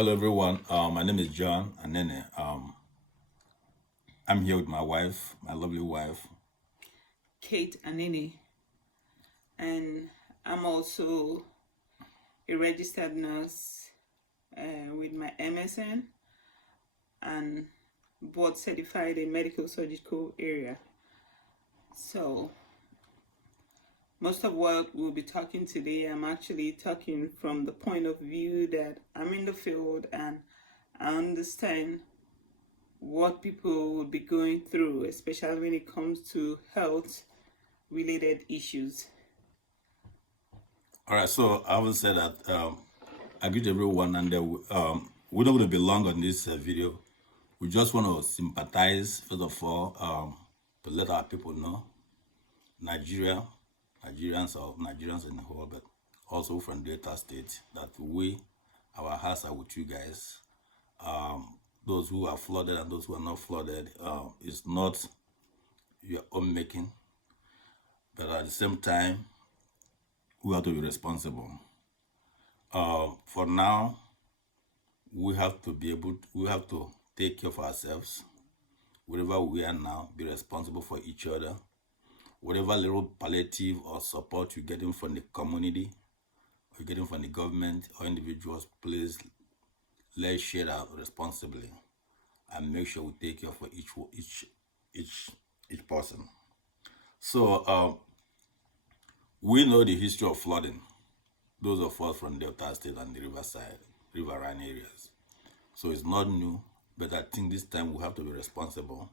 Hello, everyone. My name is John Anene. I'm here with my wife, my lovely wife. Kate Anini, and I'm also a registered nurse with my MSN and board certified in medical surgical area. So, most of what we'll be talking today, I'm actually talking from the point of view that I'm in the field and I understand what people would be going through, especially when it comes to health related issues. All right, so I will say that I greet everyone, and we're not going to be long on this video. We just want to sympathize, first of all, to let our people know, Nigeria, Nigerians in the whole, but also from Delta State, that our hearts are with you guys. Those who are flooded and those who are not flooded, it's not your own making, but at the same time, we have to be responsible. For now, we have to take care of ourselves. Wherever we are now, be responsible for each other. Whatever little palliative or support you're getting from the community, or you're getting from the government or individuals, please let's share that responsibly and make sure we take care for each person. So we know the history of flooding. Those of us from Delta State and the riverside, riverine areas. So it's not new, but I think this time we have to be responsible,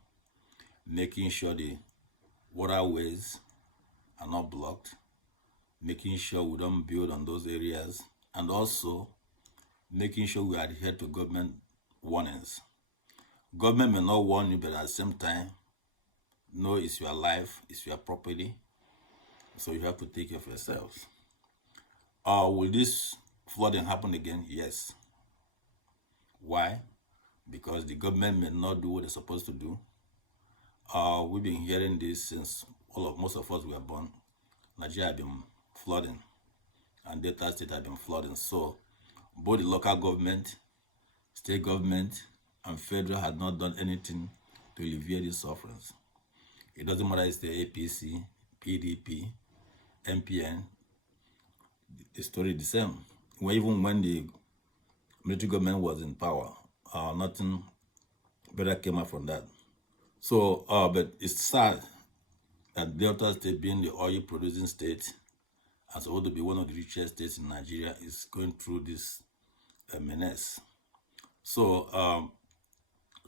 making sure the waterways are not blocked, making sure we don't build on those areas, and also making sure we adhere to government warnings. Government may not warn you, but at the same time, know it's your life, it's your property, so you have to take care of yourselves. Will this flooding happen again? Yes. Why? Because the government may not do what they're supposed to do. We've been hearing this since most of us were born. Nigeria have been flooding, and Delta State have been flooding. So both the local government, state government, and federal had not done anything to alleviate these sufferings. It doesn't matter if it's the APC, PDP, MPN, the story is the same. Even when the military government was in power, nothing better came out from that. So, but it's sad that Delta State, being the oil producing state and supposed to be one of the richest states in Nigeria, is going through this menace. So,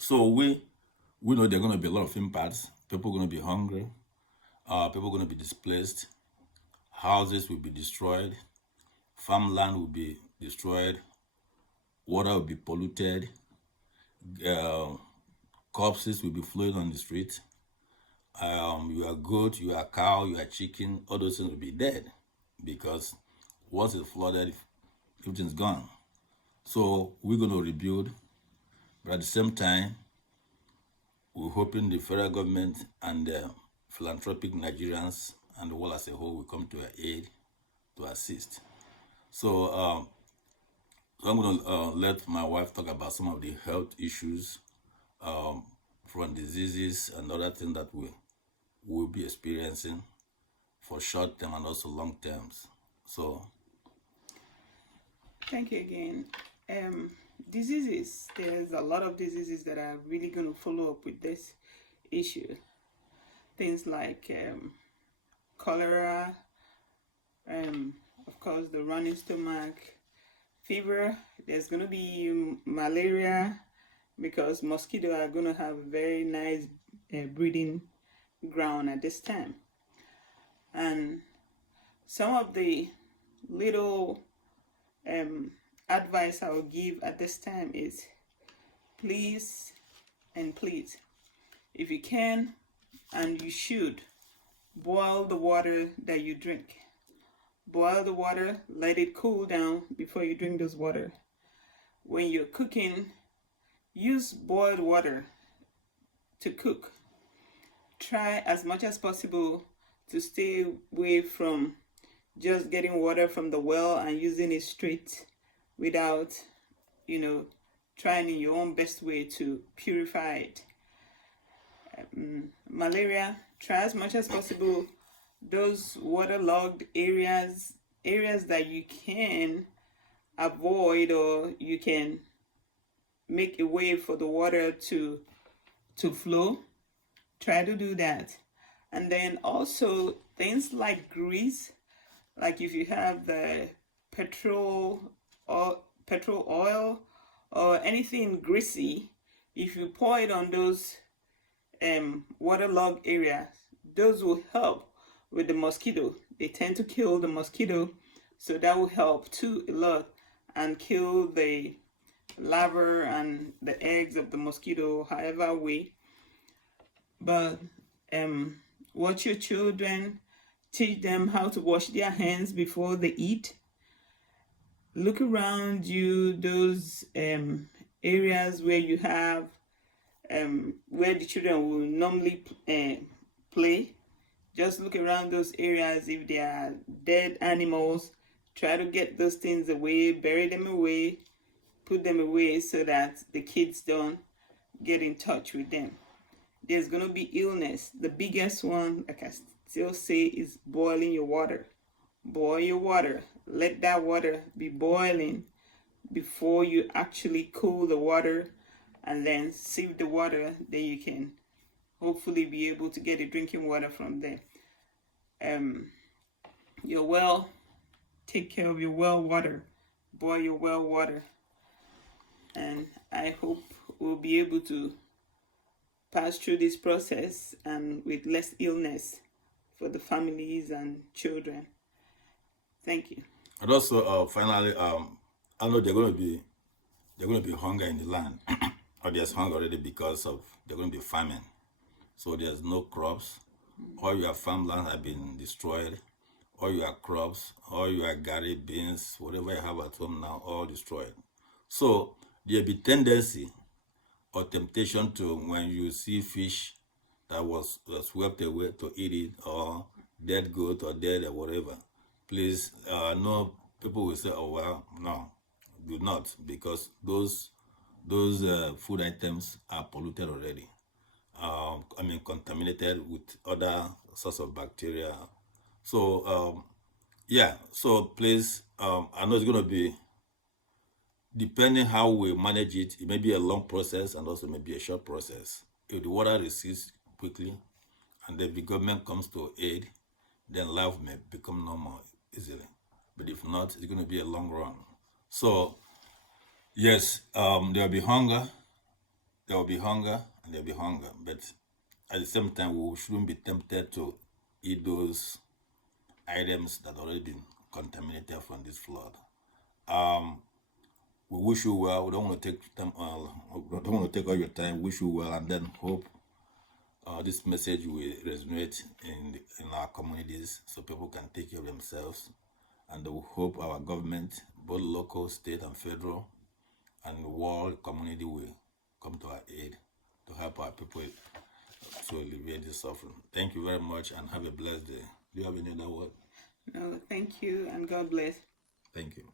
we know there are going to be a lot of impacts. People are going to be hungry. People are going to be displaced. Houses will be destroyed. Farmland will be destroyed. Water will be polluted. Corpses will be flowing on the street. Your goat, your cow, your chicken, all those things will be dead because once it's flooded, everything's gone. So we're going to rebuild, but at the same time, we're hoping the federal government and the philanthropic Nigerians and the world as a whole will come to our aid to assist. So I'm going to let my wife talk about some of the health issues from diseases and other things that we will be experiencing for short term and also long terms. So Thank you again. Diseases, there's a lot of diseases that are really going to follow up with this issue. Things like cholera, of course, the running stomach, fever. There's going to be malaria because mosquitoes are going to have a very nice breeding ground at this time. And some of the little advice I will give at this time is please and please, if you can and you should, boil the water that you drink. Boil the water, let it cool down before you drink this water. When you're cooking, use boiled water to cook. Try as much as possible to stay away from just getting water from the well and using it straight without trying in your own best way to purify it. Malaria, try as much as possible those waterlogged areas that you can avoid, or you can make a way for the water to flow. Try to do that. And then also things like grease, like if you have the petrol oil or anything greasy, if you pour it on those waterlogged areas, those will help with the mosquito. They tend to kill the mosquito, so that will help too a lot and kill the larvae and the eggs of the mosquito, however way. But watch your children, teach them how to wash their hands before they eat. Look around you, those areas where you have where the children will normally play. Just look around those areas. If there are dead animals, try to get those things away, bury them away, put them away so that the kids don't get in touch with them. There's going to be illness. The biggest one, like I still say, is boiling your water. Boil your water. Let that water be boiling before you actually cool the water and then sieve the water. Then you can hopefully be able to get the drinking water from there. Your well, take care of your well water. Boil your well water. And I hope we'll be able to pass through this process and with less illness for the families and children. Thank you. And also, finally, I know they're going to be hunger in the land, or there's hunger already because of they're going to be famine. So there's no crops. All your farmland have been destroyed. All your crops, all your garri, beans, whatever you have at home now, all destroyed. So there'll be tendency or temptation to, when you see fish that was swept away, to eat it, or dead goat or dead or whatever. Please, no, people will say, oh well, no, do not, because those food items are polluted already. Contaminated with other sorts of bacteria. So yeah, so please, I know it's going to be, depending how we manage it, it may be a long process and also may be a short process. If the water recedes quickly and if the government comes to aid, then life may become normal easily. But if not, it's going to be a long run. So yes, there will be hunger, and there'll be hunger. But at the same time, we shouldn't be tempted to eat those items that already been contaminated from this flood. We wish you well. We don't want to take time. Don't want to take all your time. Wish you well, and then hope this message will resonate in our communities, so people can take care of themselves. And we hope our government, both local, state, and federal, and the world community will come to our aid to help our people to alleviate this suffering. Thank you very much, and have a blessed day. Do you have any other word? No, thank you, and God bless. Thank you.